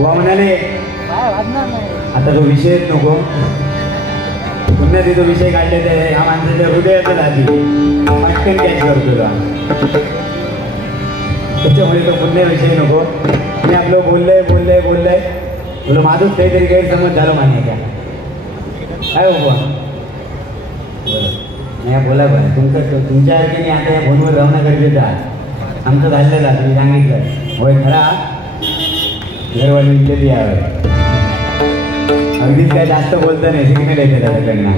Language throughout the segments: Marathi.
बुवा म्हणाले आता तो विषयच नको, पुन्हा ते तो विषय काढले ते ह्या माणसाच्या हृदयातच आधी पटकन कॅच करतो का, त्याच्यामुळे तो पुन्हा विषय नको. मी आपलं बोललंय बोललं माझंच काहीतरी गैरसमज झालं मान्य का काय हो बुवा? नाही बोला बरं तुमच्या अर्थाने आता या फोनवर राहणं गरजेचं आहे. आमचं झालेलं आहे तुम्ही सांगितलं होय खरा घरवाली विचारली यावं अगदीच काय जास्त बोलतं नाही सिग्नल येते त्याच्याकडनं.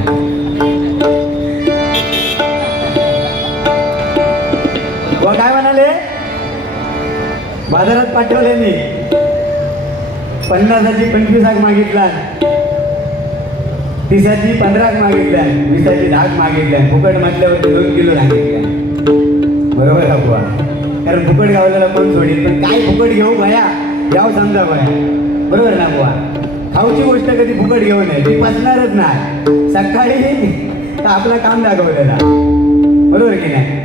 व काय म्हणाले बाजारात पाठवले मी 50ची 25 मागितला, 30ची 15 मागितल्या, 20ची 10 मागितल्या, फुकट म्हटल्यावरती 2 किलो सांगितल्या. बरोबर आहे बुवा, कारण फुकट गावलेला कोण सोडील, पण काय फुकट घेऊ भया याव समजा भया. बरोबर ना बुवा, खाऊची गोष्ट कधी फुकट घेऊ नये, ती पचणारच नाही. सकाळी तर आपला काम दाखवलेला बरोबर की नाही,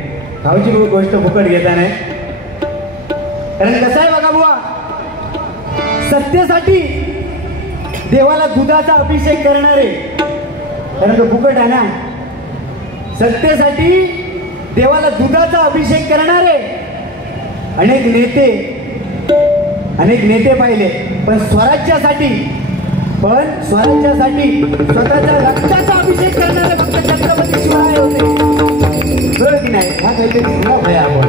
खाऊची गोष्ट फुकट घेता नाही. कारण कसं आहे बघा बुवा, सत्तेसाठी देवाला दुधाचा अभिषेक करणारे, कारण तो फुकट आहे ना, सत्तेसाठी देवाला दुधाचा अभिषेक करणारे अनेक नेते पाहिले, पण स्वराज्यासाठी स्वतःच्या रक्ताचा अभिषेक करणारे फक्त छत्रपती शिवराय होते. बरोबर की नाही, हा काहीतरी आहे आपण,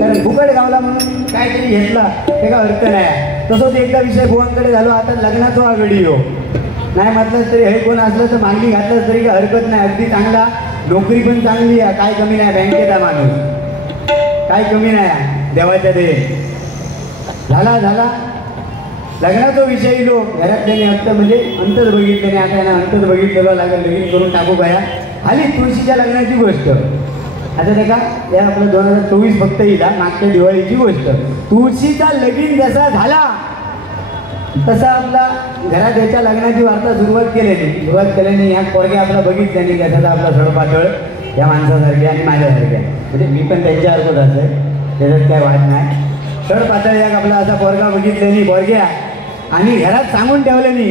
कारण फुकट गावला म्हणून काहीतरी घेतला ते का अर्थ नाही. तसंच एकदा विषय बुवांकडे झालो, आता लग्नाचा हा व्हिडिओ नाही म्हटलं तरी हे कोण असलं तर मागणी घातलं तरी काही हरकत नाही, अगदी चांगला, नोकरी पण चांगली आहे, काय कमी नाही, बँकेत आहे माणूस, काय कमी नाही, देवाच्या दे झाला लग्नाचा विषय इलो घरातल्याने म्हणजे अंतच बघितले नाही, आता यांना अंतच बघितलेलं लागेल, लगीन करून टाकू काय. आली तुळशीच्या लग्नाची गोष्ट, आता ते का या आपलं 2024 फक्त येईल, मागच्या दिवाळीची गोष्ट. तुळशीचा लगीन जसा झाला तसा आपला घरात याच्या लग्नाची वार्ता सुरुवात केल्याने ह्या पोरगे आपला बघितल्याने त्याचा आपला सडपातळ या माणसासारखे आणि माझ्यासारख्या, म्हणजे मी पण त्यांच्या अर्थ असं त्याच्यात काय वाट नाही. सडपातळ या आपला असा पोरगा बघितल्याने पोरग्या आणि घरात सांगून ठेवल्याने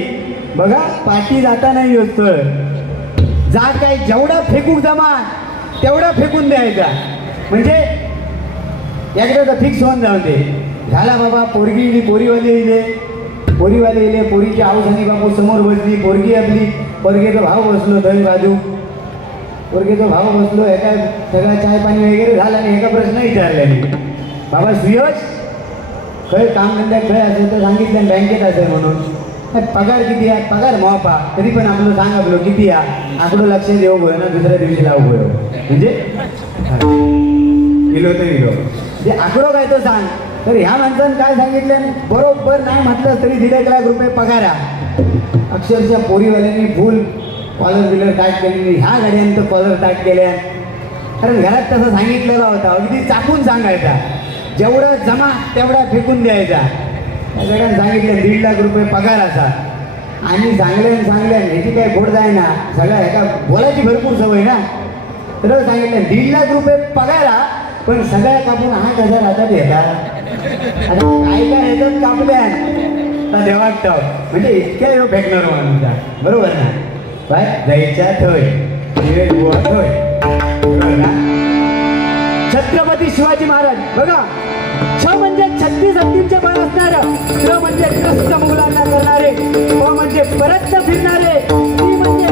बघा पाठी जाता नाही स्थळ जा काय जेवढा फेकूक जमा तेवढा फेकून द्यायचा, म्हणजे एकदा तर फिक्स होऊन जाऊन ते झाला बाबा. पोरगी इली, पोरीवाले इले, पोरीची आऊस आणि बापू समोर बसली, पोरगी आपली, पोरगेचा भाव बसलो थंय बाजू, पोरगेचा भाव बसलो, एका सगळा चाय पाणी वगैरे झाला आणि एका प्रश्न विचारल्याने बाबा सुयश खय कामधंद्यात खय असेल तर सांगितलं बँकेत असेल म्हणून, पगार किती आहे, पगार मोपा तरी पण आपलं सांग आपलं किती आहे, आकडं लक्ष देऊ गो ना, दुसऱ्या दिवशी लावू गो, म्हणजे इलो तर इलो जे आकडो काय तो सांग. तर ह्या माणसानं काय सांगितलं, बरोबर नाही म्हटलं तरी 1.5 लाख रुपये पगार आहे. अक्षरशः पोरीवाल्यांनी फुल कॉलर बिलर टाईट केली, ह्या गाड्यांचं कॉलर टाईट केल्या, कारण घरात तसं सांगितलेला होता, अगदी चाकून सांगायचा, जेवढं जमा तेवढा फेकून द्यायचा. त्या सगळ्यांना सांगितलं 1.5 लाख रुपये पगार असा, आणि सांगल्यान ह्याची काही गोड जाय ना, सगळ्या ह्याका बोलायची भरपूर सवय ना, तर सांगितलं 1.5 लाख रुपये पगार, पण सगळ्या कापून 8,000 हातात येतात. आता काय ह्याच्यात कापल्या तर देवाक ठेव, म्हणजे इतक्या येऊ फेकणार माणूस, बरोबर ना, बाय जायच्या थय बरोबर ना. छत्रपती शिवाजी महाराज बघा, छ म्हणजे 36 हत्तींचे बळ असणारं, त्र म्हणजे त्रस्त मुलांना करणारे, प म्हणजे परत फिरणारे, ती म्हणजे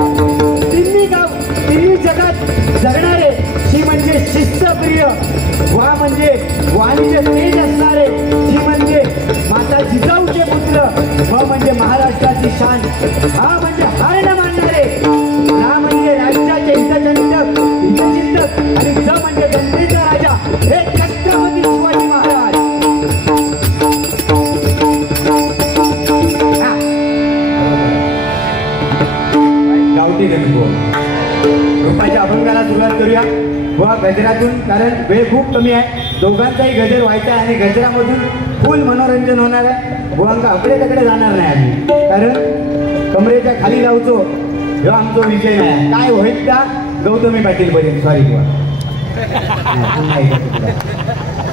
तिन्ही जगात जगणारे, शी म्हणजे शिस्तप्रिय, वा म्हणजे वाणीचे तेज असणारे, जी म्हणजे माता जिजाऊचे पुत्र, व म्हणजे महाराष्ट्राची शान, हा म्हणजे हार न मानणारे, हा म्हणजे राज्याचे हितचिंतक आणि ज म्हणजे जनतेचा राजा, हे छत्रपती शिवाजी महाराज. गावठी गणगो रूपाच्या अभंगाला सुरुवात करूया व गजरातून, कारण वेळ खूप कमी आहे, दोघांचाही गजर व्हायचा आहे आणि गजरामधून फुल मनोरंजन होणार आहे. गोवांका अकडे तकडे जाणार नाही आम्ही, कारण कमरेच्या खाली लावतो ह्यो आमचा विषय नाही. काय होईल का गौतमी पाटील पर्यंत, सॉरी बुवा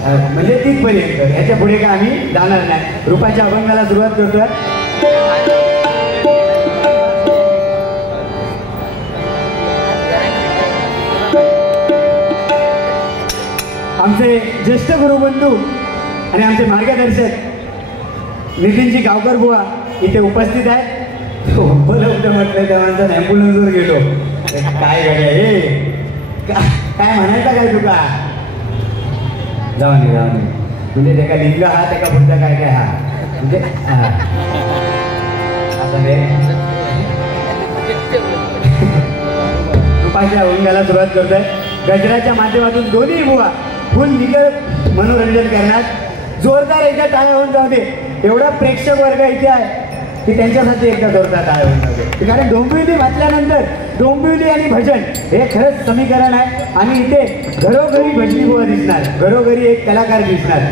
म्हणजे तिथपर्यंत, याच्या पुढे काय आम्ही जाणार नाही. रूपाच्या अभंगाला सुरुवात करतोय. आमचे ज्येष्ठ गुरुबंधू आणि आमचे मार्गदर्शक नितीनजी गावकर बुवा इथे उपस्थित आहेत. उपलब्ध म्हटलं त्या माणसानं ॲम्ब्युलन्सवर गेलो. काय गड्या हे काय म्हणायचं काय तुका? जाऊ नाही म्हणजे त्याका लिंग हा त्याका पुढचा काय काय हा म्हणजे असं नाही. रूपाच्या अभंगाला सुरुवात करतोय. गजराच्या माध्यमातून दोन्ही बुवा फुल निकळ मनोरंजन करणार. जोरदार एकदा टाळ्या होऊन जाऊ दे. एवढा प्रेक्षक वर्ग इथे आहे की त्यांच्यासाठी एकदा जोरदार टाळ्या होऊन जाऊ दे. कारण डोंबिवली म्हटल्यानंतर डोंबिवली आणि भजन हे खरंच समीकरण आहे. आणि इथे घरोघरी भजनी बुवा दिसणार, घरोघरी एक कलाकार दिसणार.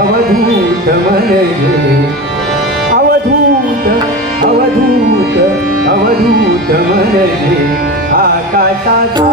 अवधूत म्हणे अवधूत अवधूत अवधूत म्हणे आकाशाचा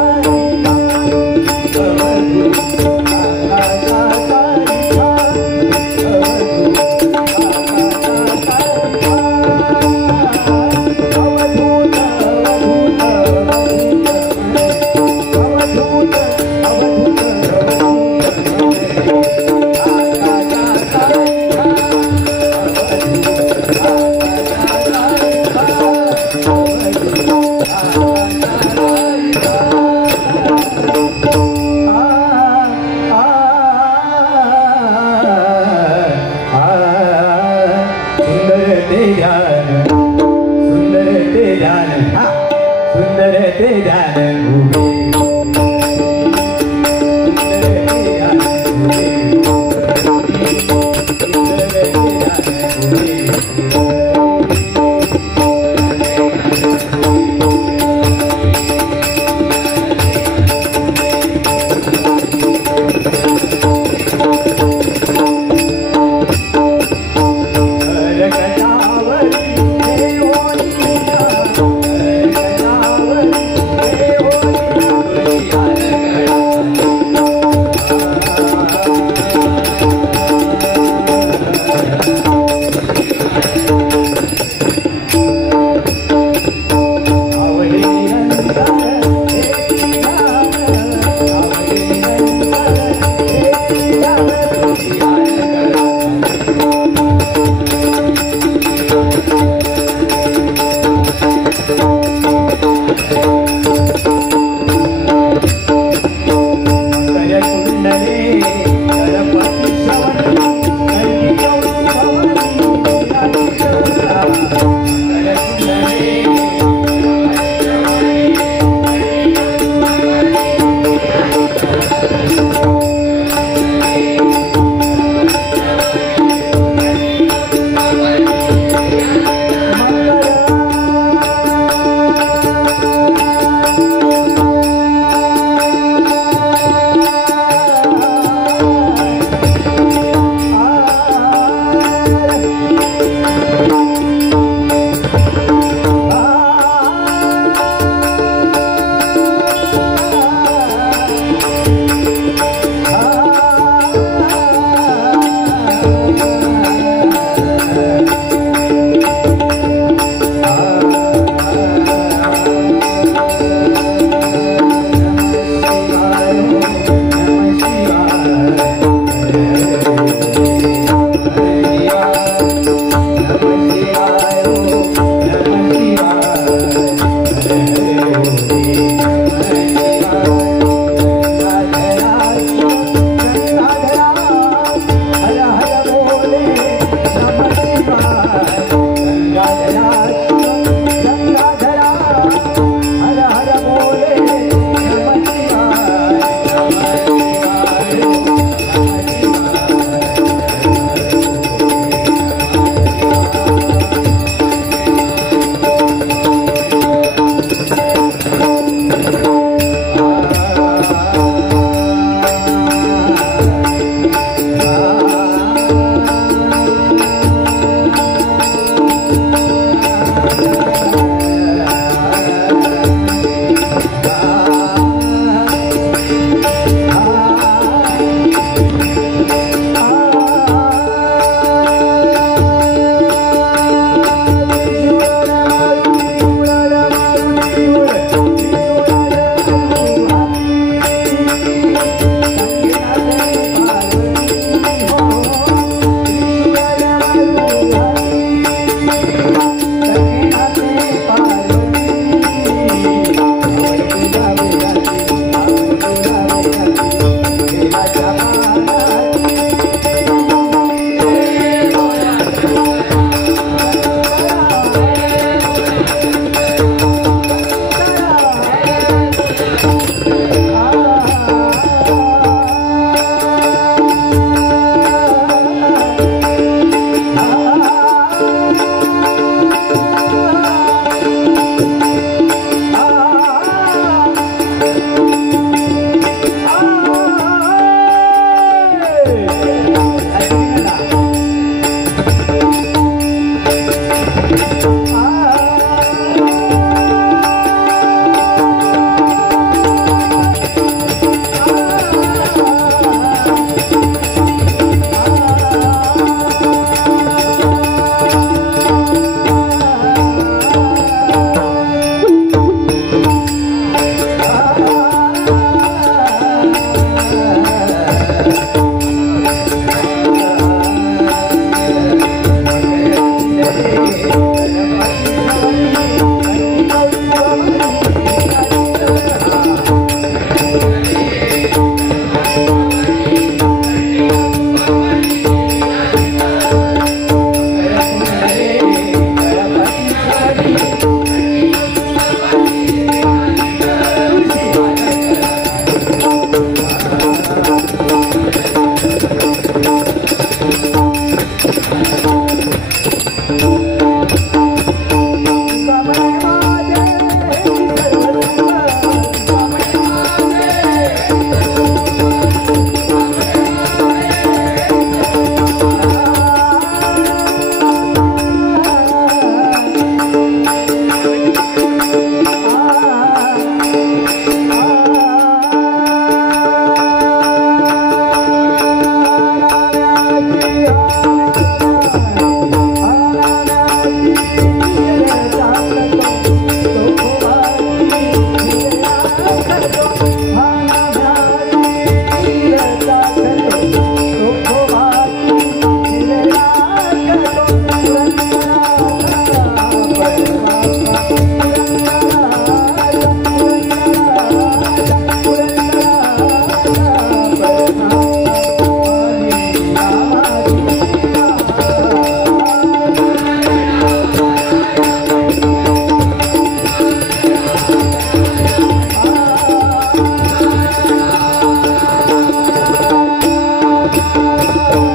देवा